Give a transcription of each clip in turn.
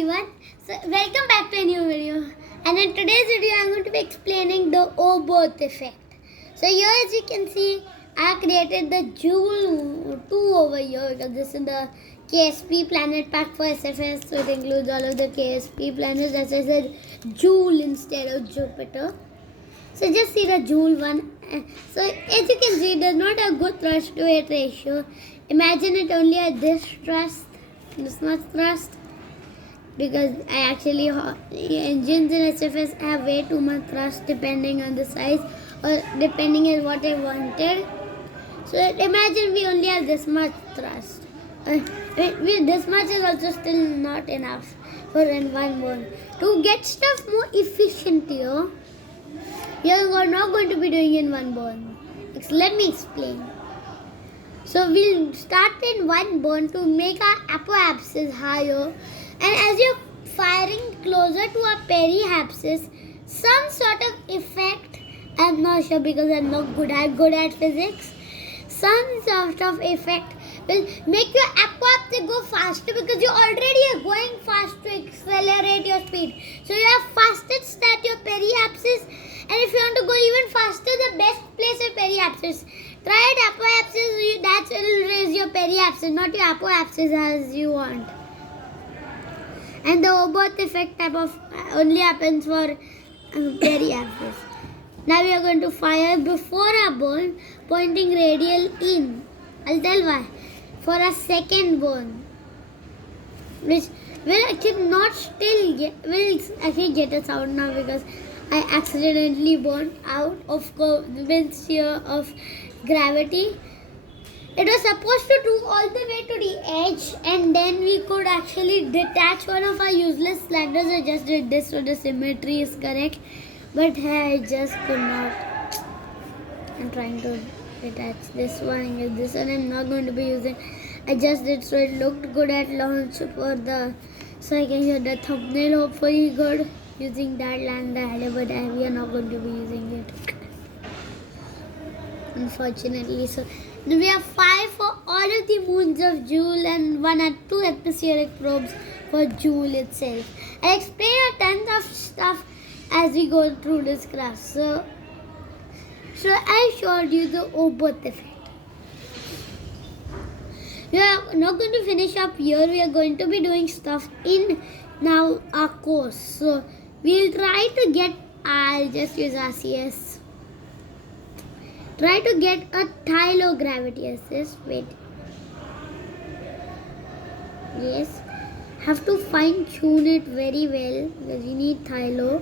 everyone. So welcome back to a new video. And in today's video, I'm going to be explaining the O-Both effect. So here, as you can see, I created the Jool 2 over here because this is the KSP planet pack for SFS. So it includes all of the KSP planets. As I said, Jool instead of Jupiter. So just see the Jool one. So as you can see, it does not have good thrust to weight ratio. Imagine it only at this much thrust. Because engines in SFS have way too much thrust depending on the size or depending on what I wanted. So imagine we only have this much thrust. This much is also still not enough for in one bone. To get stuff more efficient here, we are not going to be doing in one bone. Let me explain. So we'll start in one bone to make our apoapsis higher. And as you're firing closer to a periapsis, some sort of effect, I'm not sure because I'm not good at physics, some sort of effect will make your apoapsis go faster because you already are going fast to accelerate your speed. So you have fastest at your periapsis, and if you want to go even faster, the best place is periapsis. Try at apoapsis, that will raise your periapsis, not your apoapsis as you want. And the O-Both effect type of only happens for periapsis. Now we are going to fire before our bone, pointing radial in. I'll tell why. For a second bone, which will actually get a sound now because I accidentally burned out of the sphere of gravity. It was supposed to do all the way to the edge, and then we could actually detach one of our useless cylinders. I just did this so the symmetry is correct, but I just could not. I'm trying to detach this one and this one. I'm not going to be using. I just did so it looked good at launch for the, so I can get the thumbnail hopefully good using that land the but we are not going to be using it, unfortunately. So we have 5 for all of the moons of Jool and 1 and 2 atmospheric probes for Jool itself. I'll explain a ton of stuff as we go through this class. So I showed you the O-Both effect. We are not going to finish up here. We are going to be doing stuff in now our course. So we'll try to get, I'll just use RCS. Try to get a gravity assist. Wait. Yes. Have to fine tune it very well because you need Thilo.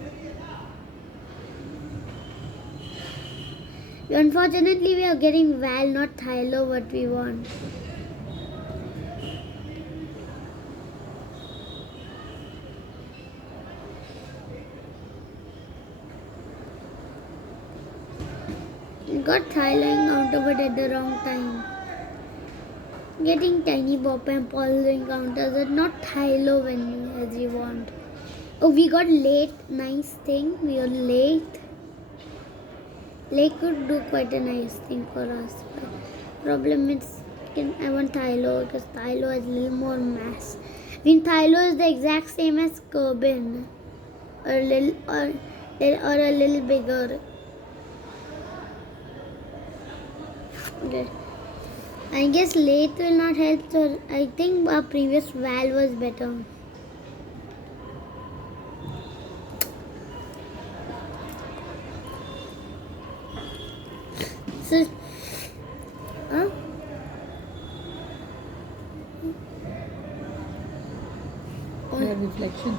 Unfortunately, we are getting Val, not Thilo, what we want. Got Thilo encounter but at the wrong time. Getting tiny Bop and Paul's encounters are not Thilo as you want. Oh, we got late. Nice thing. We are late. Late could do quite a nice thing for us. But problem is, I want Thilo because Thilo has a little more mass. I mean, Thilo is the exact same as Kerbin, or a little bigger. Okay. I guess late will not help, so I think our previous Val was better. So, Your reflection.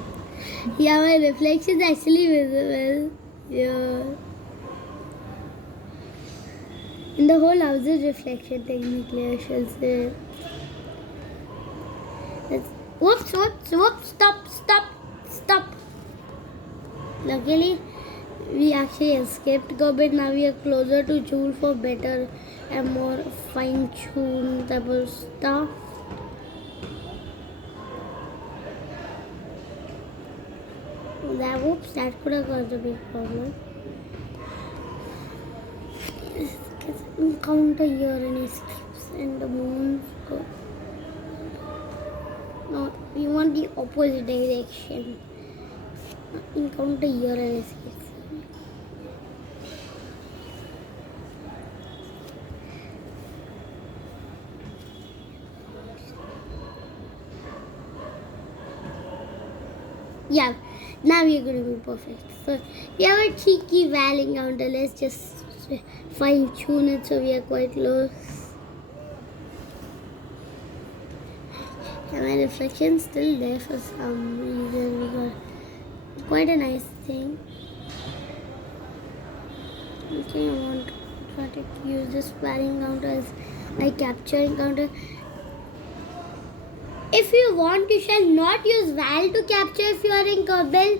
Yeah, my reflection is actually visible. Yeah. In the whole house is reflection technically, I shall say. Whoops, stop. Luckily, we actually escaped Gorbit. Now we are closer to Jool for better and more fine-tuned type of stuff. That could have caused a big problem. Encounter here and escapes and the moon go. No, We want the opposite direction. Encounter here and escape. Yeah, now we're going to be perfect. So we have a cheeky Val encounter. Let's just fine tune it so we are quite close. And my reflection still there for some reason. We got quite a nice thing. Okay, I want to try to use this Val encounter as my capture encounter. If you want, you shall not use Val to capture if you are in Kerbal.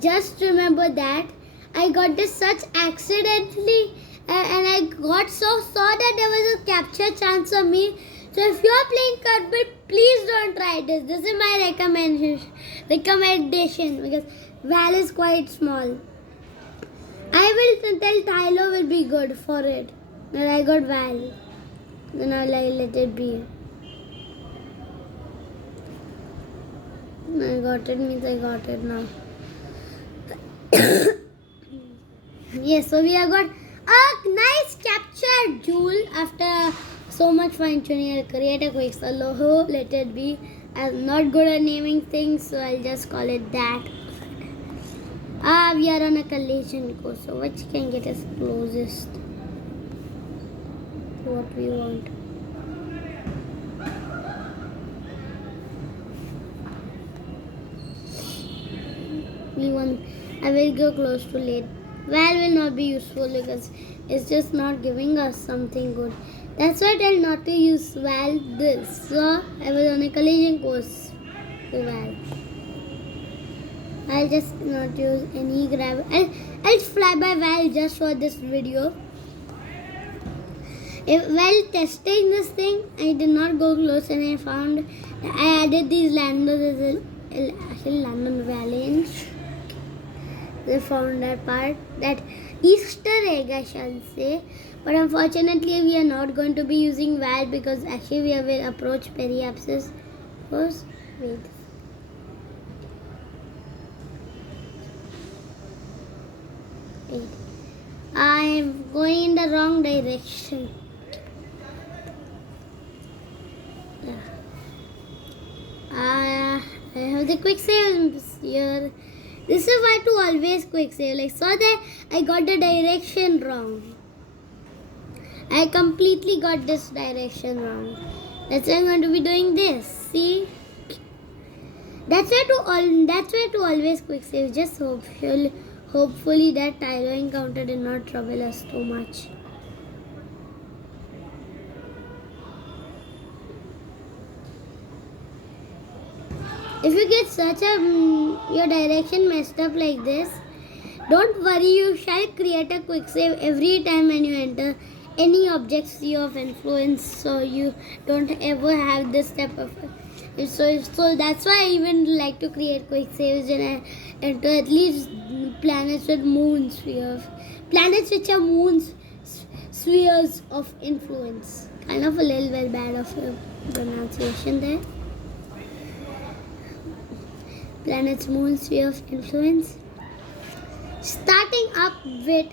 Just remember that. I got this such accidentally and I got saw that there was a capture chance of me. So if you are playing Kerbal, please don't try this. This is my recommendation because Val is quite small. I will tell Tyler will be good for it. But I got Val. Then I'll let it be. I got it means I got it now. Yes, so we have got a nice captured Jool after so much fine tuning. I'll create a quick solo. Let it be. I'm not good at naming things, so I'll just call it that. We are on a collision course, so which can get us closest to what we want. I will go close to late. Val will not be useful because it's just not giving us something good. That's why I tell not to use Val this. So I was on a collision course to Val. I'll just not use any grab. I'll fly by Val just for this video. While testing this thing, I did not go close and I found I added these landers as actually London Valley. They found that part, that Easter egg I shall say, but unfortunately we are not going to be using Val because actually we will approach periapsis first. Wait. I am going in the wrong direction. I have the quick save here. This is why to always quick save. Like so that I got the direction wrong. I completely got this direction wrong. That's why I'm going to be doing this. See? That's why to always quick save. Just hopefully that Tyler encounter did not trouble us too much. If you get such a your direction messed up like this, don't worry, you shall create a quick save every time when you enter any object sphere of influence, so you don't ever have this step of so that's why I even like to create quick saves and I enter at least planets with moon spheres, planets which are moons spheres of influence. Kind of a little bit bad of your pronunciation there. Planet's moon sphere of influence. Starting up with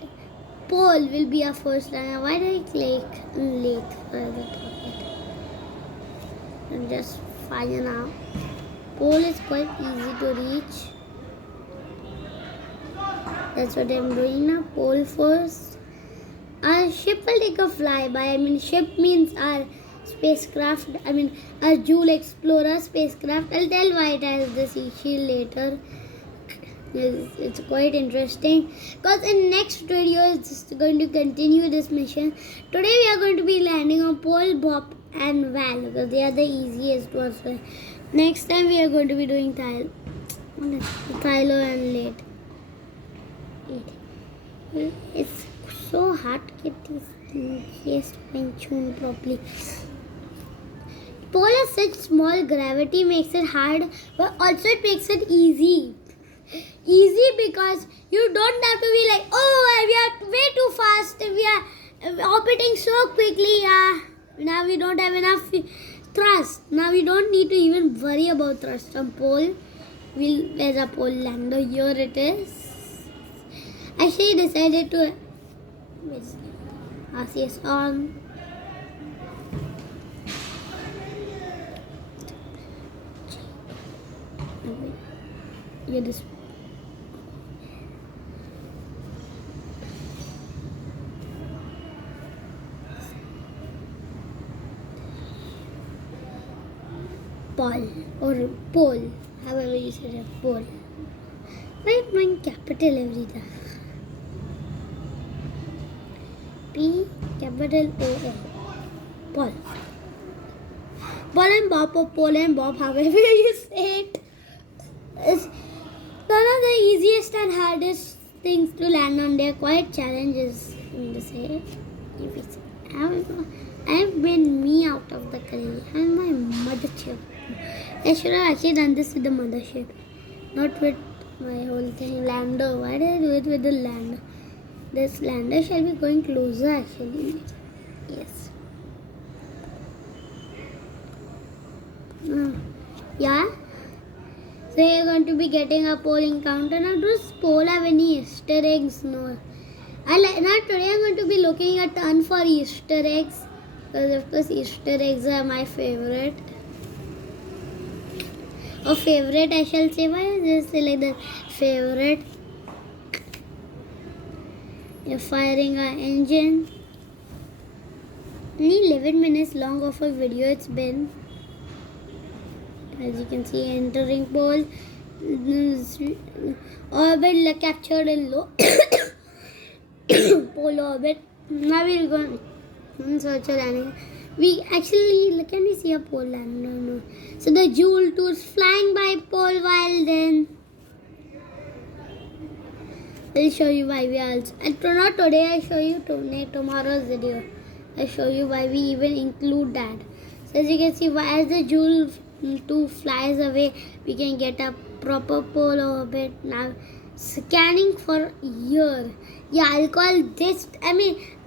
pole will be our first line. Why did I click late for the topic? I'm just fine now. Pole is quite easy to reach. That's what I'm doing now. Pole first. Our ship will take a flyby. I mean, ship means our spacecraft, a Jool Explorer spacecraft. I'll tell why it has this shield later. It's quite interesting because in next video it's going to continue this mission. Today we are going to be landing on Pole, Bop and Val because they are the easiest ones. Next time we are going to be doing Tyler and late. It's so hard to get these case fine-tuned properly. Pole has such small gravity makes it hard, but also it makes it easy. Easy because you don't have to be like, oh, we are way too fast, we are orbiting so quickly. Now we don't have enough thrust. Now we don't need to even worry about thrust on pole. Where's our pole lander? Here it is. Actually decided to RCS on. Yeah, this. Paul or pole, however you say it, pole. Why am I capital every time? P capital O L. Paul. Paul and Bob or Paul and Bob, however you say it, is one of the easiest and hardest things to land on. They're quite challenges, I mean to say. If it's, I've been me out of the career and my mothership. I should have actually done this with the mothership, not with my whole thing. Lander. Why did I do it with the lander? This lander shall be going closer actually. Yes. Yeah. So you're going to be getting a pole encounter. Now, does pole have any Easter eggs? No. Now today I'm going to be looking a ton for Easter eggs. Because of course Easter eggs are my favorite. Or favorite I shall say. Why is this like the favorite? You're firing our engine. Only 11 minutes long of a video it's been. As you can see, entering pole. Orbit captured in low. Pole orbit. Now we'll go and search a landing. We actually, can we see a pole land? No. So the Jool 2 is flying by pole while then. I'll show you why we are also. And not today, I show you tomorrow's video. I show you why we even include that. So as you can see, as the Jool 2 flies away, we can get a proper pole orbit. Now scanning for year. Yeah, I'll call this. I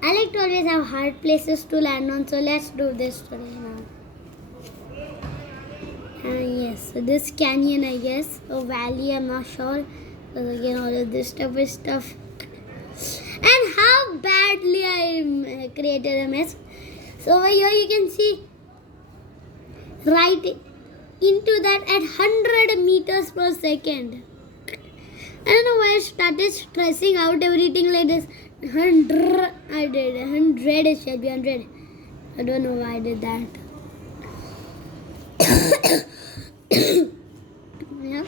like to always have hard places to land on. So let's do this today now. Yes, so this canyon, I guess, or valley, I'm not sure. Because again, all of this stuff is tough. And how badly I created a mess. So over here you can see right into that at 100 meters per second. I don't know why I started stressing out everything like this. 100, I did. 100, it should be 100. I don't know why I did that. Yeah.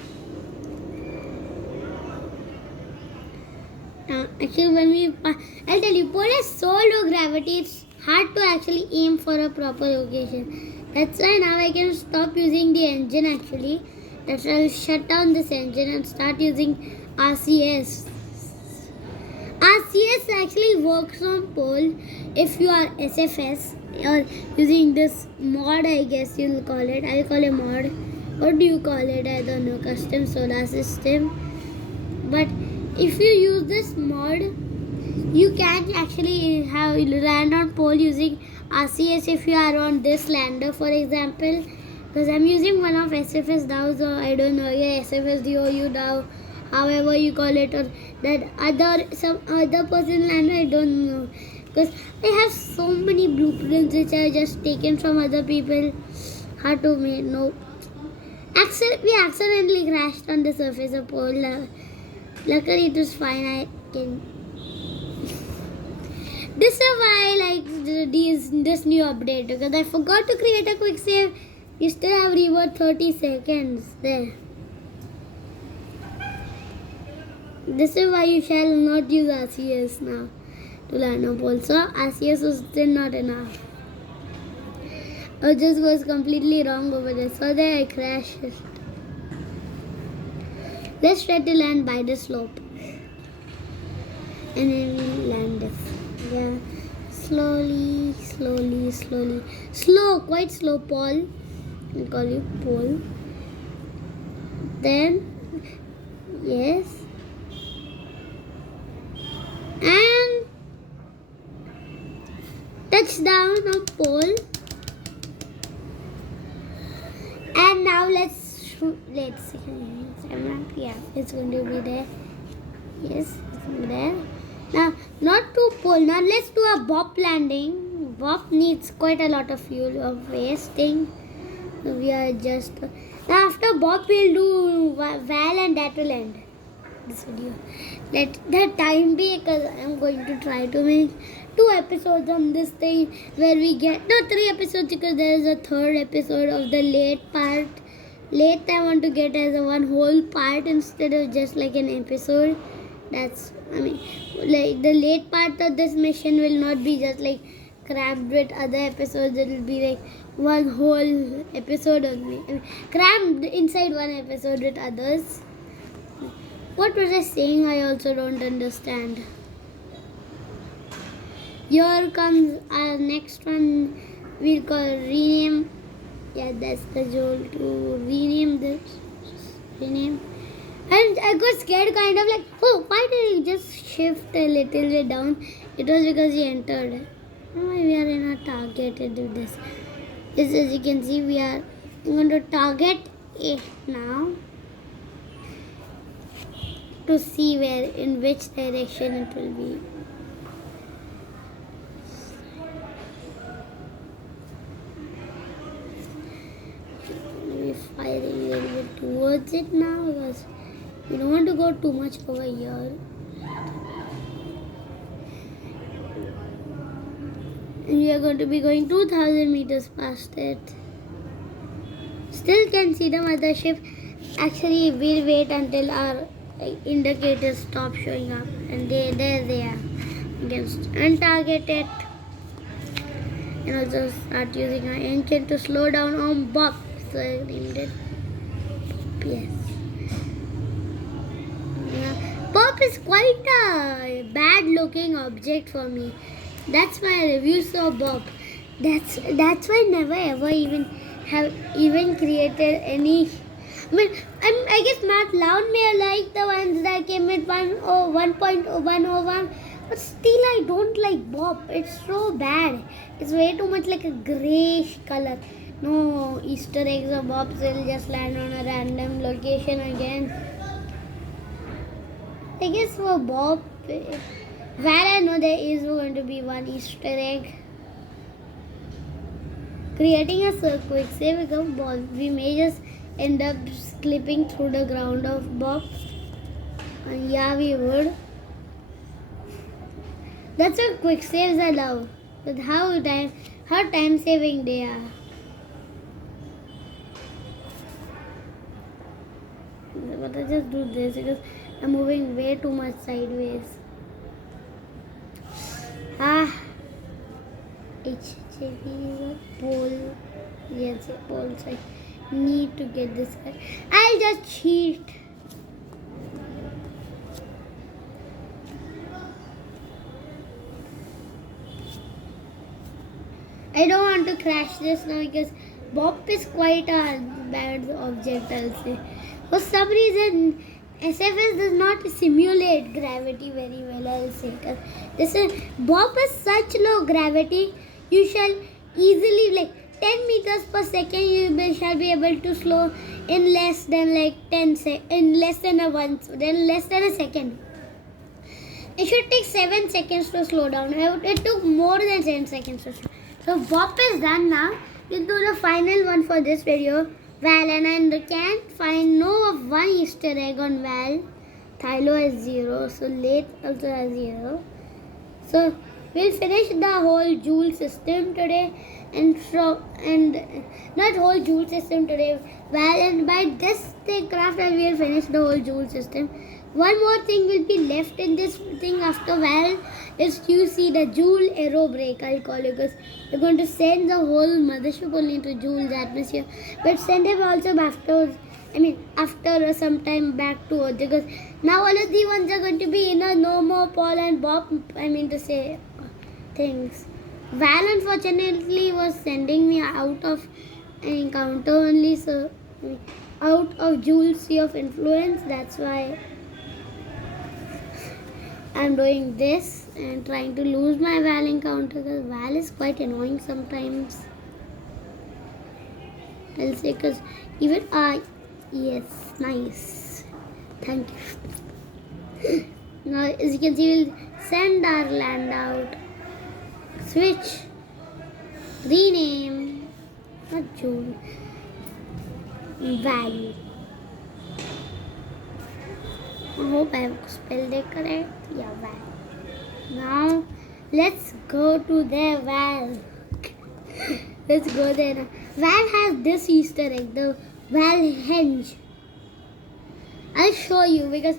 Actually, I'll tell you, pole is so low gravity, it's hard to actually aim for a proper location. That's why now I can stop using the engine actually. That's why I'll shut down this engine and start using RCS. RCS actually works on pole if you are SFS or using this mod, I guess you'll call it. I'll call it mod. What do you call it? I don't know. Custom solar system. But if you use this mod, you can actually have land on pole using RCS if you are on this lander, for example. Because I'm using one of SFS DAOs, or I don't know, yeah, SFS DOU DAO, however you call it, or that some other person lander, I don't know. Because I have so many blueprints which I just taken from other people. Hard to make, no. We accidentally crashed on the surface of pole. Luckily it was fine. I can. This is why I like this new update, because I forgot to create a quick save. You still have reward 30 seconds there. This is why you shall not use RCS now to land on pole. So RCS was still not enough. I just was completely wrong over there. So there I crashed. Let's try to land by the slope. And then we land this. Yeah. Slowly. Slow, quite slow, Paul. I'll call you Paul. Then, yes. And touchdown on pole. let's see. Yeah, it's going to be there. Yes, it's there. Now, not to pull. Now, let's do a bop landing. Bop needs quite a lot of fuel of wasting. So we are just. Now, after bop, we'll do Val, and that will end this video. Let the time be, because I'm going to try to make 2 episodes on this thing where we get no 3 episodes, because there is a 3rd episode of the late part. Late I want to get as a one whole part instead of just like an episode. That's like the late part of this mission will not be just like crammed with other episodes. It will be like one whole episode only. Crammed inside one episode with others. What was I saying? I also don't understand. Here comes our next one. We'll call rename. Yeah, that's the Jool to rename this. Rename. And I got scared, kind of like, oh, why did he just shift a little bit down? It was because he entered. Oh, we are in a target to do this. This, as you can see, we are going to target it now to see where, in which direction it will be. We're firing a little bit towards it now because we don't want to go too much over here. And we are going to be going 2000 meters past it. Still can see the mothership. Actually, we'll wait until our indicators stop showing up. And there they are. We can untarget it. And also start using our engine to slow down on Bob. So I named it yes. Pop is quite a bad looking object for me. That's my review for Bob. That's why I never ever even have even created any. I guess Matt Loud may like the ones that came with 1.101, but still I don't like Bob. It's so bad. It's way too much like a grayish color. No Easter eggs or Bobs will just land on a random location again. I guess for Bob, where I know there is going to be one Easter egg. Creating a quick save with a ball, we may just end up clipping through the ground of Bob. And yeah, we would. That's what quick saves I love. But how time saving they are. But I just do this because I'm moving way too much sideways. HJV is a pole. Yes, a pole. So I need to get this guy. I'll just cheat. I don't want to crash this now because Bob is quite a bad object, I'll say. For some reason, SFS does not simulate gravity very well, I'll say. Bob has such low gravity, you shall easily, like 10 meters per second, you shall be able to slow in less than like less than a second. It should take 7 seconds to slow down. It took more than 7 seconds to slow. So Bob is done now. We'll do the final one for this video. Val, and I can't find no one Easter egg on Val. Thylo has 0, so Late also has 0. So we'll finish the whole Jool system today, and not whole Jool system today. Val, and by this craft, I will finish the whole Jool system. One more thing will be left in this thing after Val is you see the Jool aero brake, I'll call it, because you're going to send the whole mothership only into Jool's atmosphere, but send him also after some time back to Earth, because now all of the ones are going to be in a no more Paul and Bob, things. Val unfortunately was sending me out of an encounter only, so out of Jool's sphere of influence. That's why I'm doing this and trying to lose my Val encounter, because Val is quite annoying sometimes. I'll say, because even Yes, nice. Thank you. Now, as you can see, we'll send our land out. Switch. Rename. Not Jool. Val. I hope I have spelled it correct. Yeah, Val. Now, let's go to the Val. Let's go there now. Val has this Easter egg, the Val henge. I'll show you because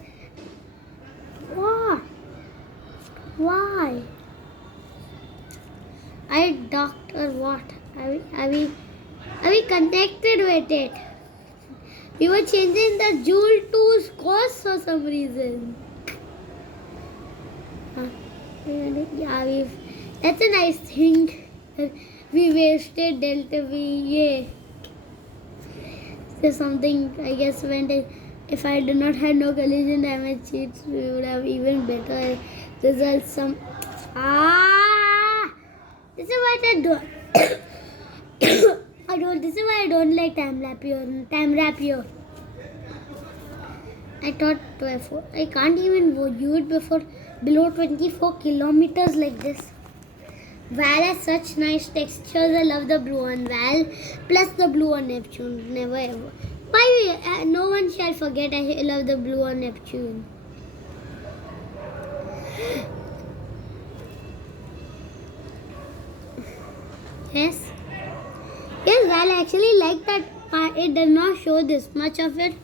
what? Why? I docked or what? Are we connected with it? We were changing the Jool 2's course for some reason. Yeah, that's a nice thing. We wasted Delta V. Yeah. There's something, I guess, if I do not have no collision damage cheats, we would have even better results. This is what I do. This is why I don't like time rapier. I thought I can't even use it below 24 kilometers like this. Val has such nice textures. I love the blue on Val plus the blue on Neptune. Never ever. No one shall forget I love the blue on Neptune. Yes. Yes, Val actually like that part. It does not show this much of it.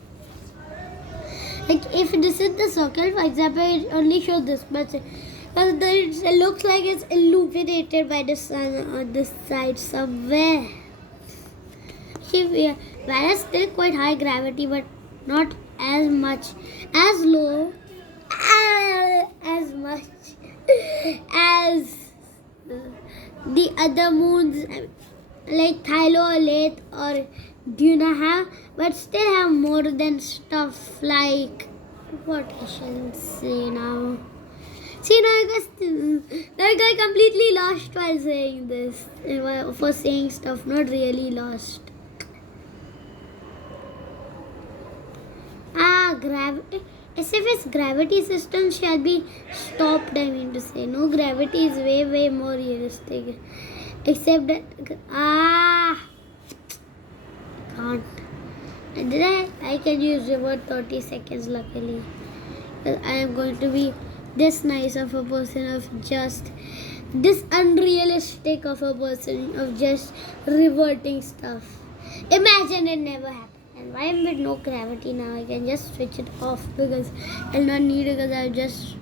Like if this is the circle, for example, it only shows this much. But it looks like it's illuminated by the sun on this side somewhere. Val has still quite high gravity, but not as much, as low, as much as the other moons like Thylo, Lathe, or Duna have, but still have more than stuff like what I shall say now. See, now I got completely lost while saying this. For saying stuff, not really lost. SFS gravity system shall be stopped, I mean to say. No, gravity is way more realistic. Except that, can't. I can use revert 30 seconds luckily. I am going to be this nice of a person of just this unrealistic of a person of just reverting stuff. Imagine it never happened. And why am with no gravity now? I can just switch it off because I'll not need it because I've just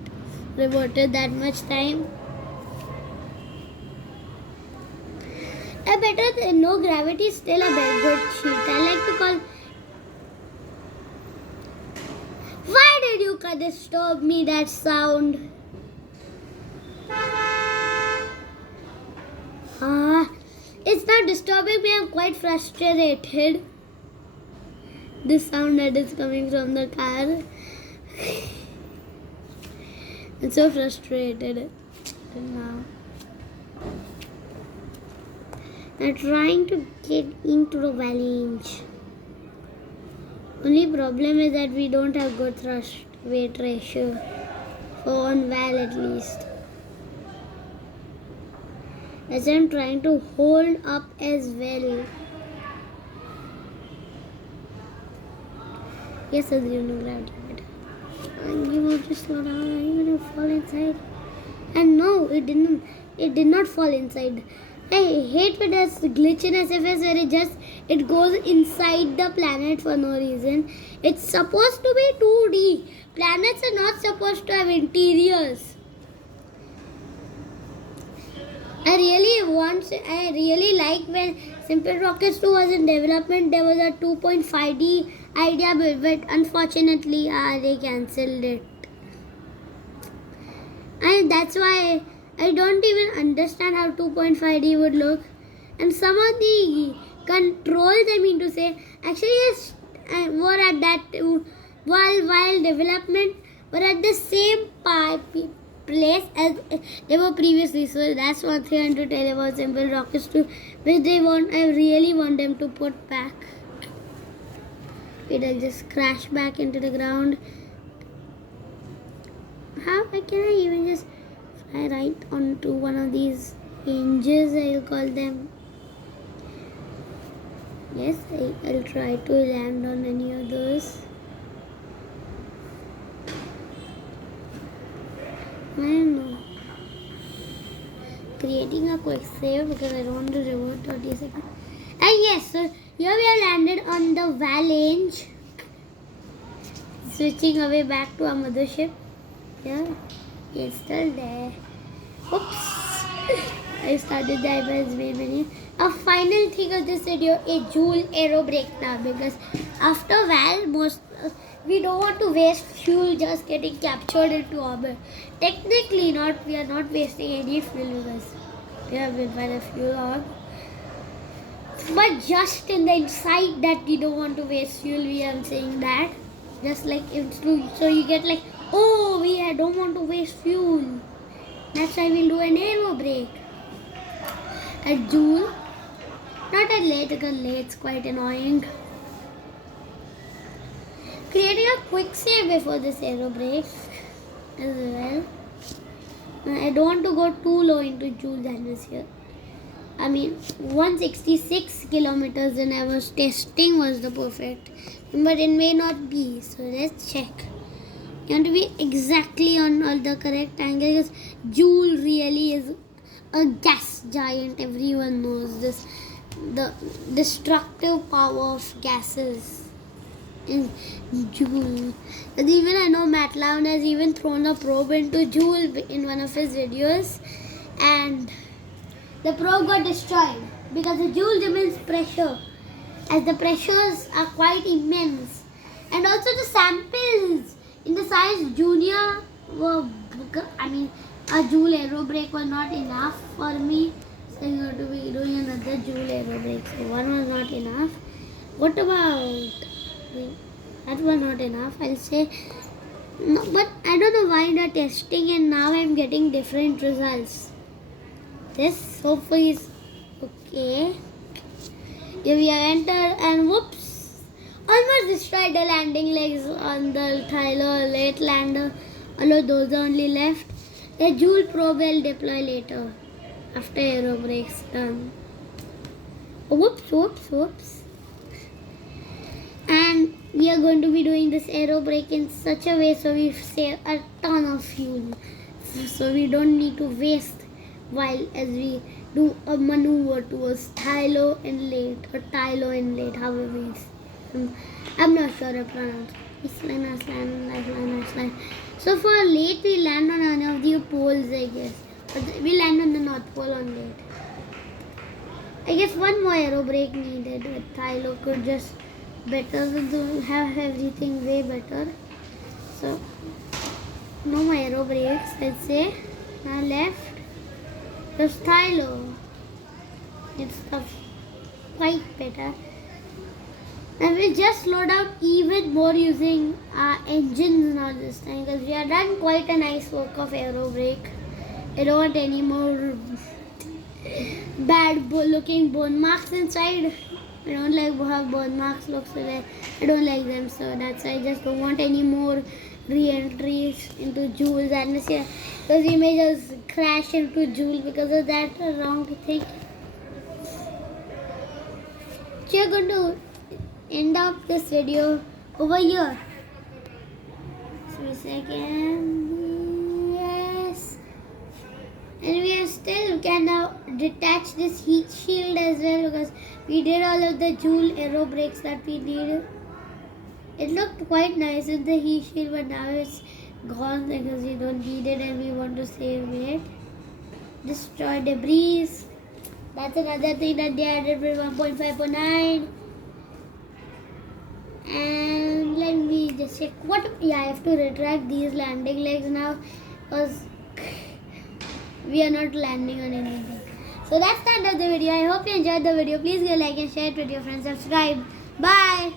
reverted that much time. A better than no gravity is still a very good cheat. I like to call. Why did you disturb me that sound? It's not disturbing me. I'm quite frustrated. This sound that is coming from the car. I'm so frustrated now. I'm trying to get into the range. Only problem is that we don't have good thrust weight ratio for on Val at least. As I'm trying to hold up as well. Yes, as you know gravity, but you want to slow down and you're gonna fall inside. And no, it did not fall inside. I hate when there's glitch in SFS where it goes inside the planet for no reason. It's supposed to be 2D. Planets are not supposed to have interiors. I really like when Simple Rockets 2 was in development. There was a 2.5D idea, but unfortunately they cancelled it. And that's why I don't even understand how 2.5D would look. And some of the controls, I mean to say, actually were at that, while development, were at the same place as they were previously. So that's one thing I want to tell about Simple Rockets 2, which I really want them to put back. it'll just crash back into the ground. How can I even just fly right onto one of these hinges, I'll call them? Yes, I'll try to land on any of those. I don't know. Creating a quick save because I don't want to revert 30 seconds. And yes, so here we are landed on the Valange. Switching away back to our mothership. Yeah, it's still there. Oops. I started the iPad's main menu. A final thing of this video, a Jool aero brake now, because after Val, we don't want to waste fuel just getting captured into orbit. Technically not, we are not wasting any fuel because we have been by the fuel orb. But just in the inside that we don't want to waste fuel, we are saying that. Just like so you get like, oh, we don't want to waste fuel. That's why we'll do an aero brake. At Jool, not at late because late's quite annoying. Creating a quick save before this aero brake as well. I don't want to go too low into Jool's atmosphere. I mean, 166 kilometers when I was testing was the perfect, but it may not be. So let's check. You want to be exactly on all the correct angles. Jool really is a gas giant. Everyone knows this. The destructive power of gases in Jool. And even I know Matt Lown has even thrown a probe into Jool in one of his videos, and the probe got destroyed because the Jool demands pressure, as the pressures are quite immense, and also the samples in the size Junior were, a Jool aero brake was not enough for me, so I'm going to be doing another Jool aero brake. So one was not enough. What about that? Was not enough, I'll say. No, but I don't know why they're testing, and now I'm getting different results. This hopefully is okay. Here we are entered, and whoops, almost destroyed the landing legs on the Tyler late lander. Although those are only left. The Jool probe will deploy later after aero brakes done. Whoops. And we are going to be doing this aero brake in such a way so we save a ton of fuel. So we don't need to waste while as we do a maneuver towards Tylo Inlet or Tylo Inlet, however it's, I'm not sure I pronounce. Nice. So for late we land on one of the poles, I guess. But we land on the North Pole on late. I guess one more aero brake needed. With Tylo could just have everything way better. So no more aero brakes, let's say. Now left. The Tylo. It's quite better. And we'll just slow down even more using our engines now this time, because we have done quite a nice work of aero brake. I don't want any more bad looking bone marks inside. I don't like how bone marks look, so I don't like them, so that's why I just don't want any more re-entries into Jool's atmosphere, because we may just crash into Jool because of that wrong thing. So you're going to end up this video over here. So a second. Yes. And we are still can now detach this heat shield as well, because we did all of the Jool aero brakes that we needed. It looked quite nice with the heat shield, but now it's gone because we don't need it and we want to save it. Destroy debris. That's another thing that they added with 1.5.9. And let me just check I have to retract these landing legs now, because we are not landing on anything. So that's the end of the video. I hope you enjoyed the video. Please give a like and share it with your friends. Subscribe. Bye.